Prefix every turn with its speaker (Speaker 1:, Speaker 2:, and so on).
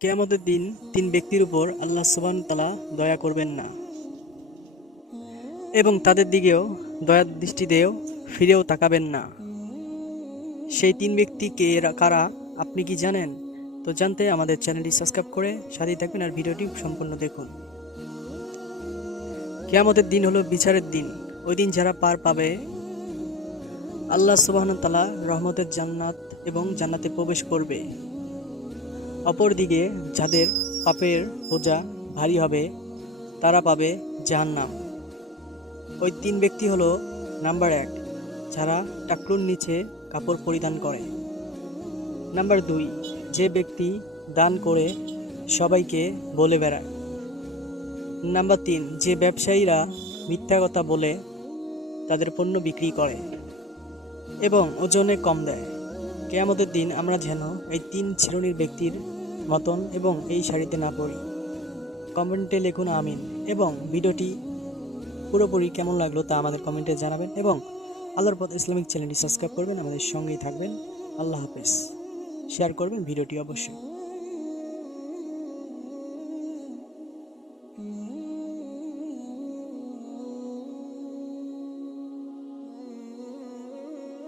Speaker 1: কেয়ামতের দিন তিন ব্যক্তির উপর আল্লাহ সুবান তালা দয়া করবেন না। এবং তাদের দিকেও দয়ার দৃষ্টিতেও ফিরেও তাকাবেন না। সেই তিন ব্যক্তি কে কারা, আপনি কি জানেন? তো জানতে আমাদের চ্যানেলটি সাবস্ক্রাইব করে সাথেই থাকবেন আর ভিডিওটি সম্পূর্ণ দেখুন। কেয়ামতের দিন হলো বিচারের দিন। ওই দিন যারা পার পাবে, আল্লাহ সুবাহন তালা রহমতের জান্নাত এবং জান্নাতে প্রবেশ করবে। অপরদিকে যাদের পাপের বোঝা ভারী হবে, তারা পাবে জাহান্নাম। ওই তিন ব্যক্তি হলো, নাম্বার এক, যারা টাকলুর নিচে কাপড় পরিধান করে। নাম্বার দুই, যে ব্যক্তি দান করে সবাইকে বলে বেড়ায়। নাম্বার তিন, যে ব্যবসায়ীরা মিথ্যা কথা বলে, তাদের পণ্য বিক্রি করে এবং ওজনে কম দেয়। কেয়ামতের দিন আমরা যেন এই তিন শ্রেণির ব্যক্তির মতন এবং এই শাড়িতে না পড়ি। কমেন্টে লিখুন আমিন এবং ভিডিওটি পুরোপুরি কেমন লাগল তা আমাদের কমেন্টে জানাবেন এবং আল্লাহর পথ ইসলামিক চ্যানেলটি সাবস্ক্রাইব করবেন, আমাদের সঙ্গেই থাকবেন। আল্লাহ হাফেজ। শেয়ার করবেন ভিডিওটি অবশ্যই।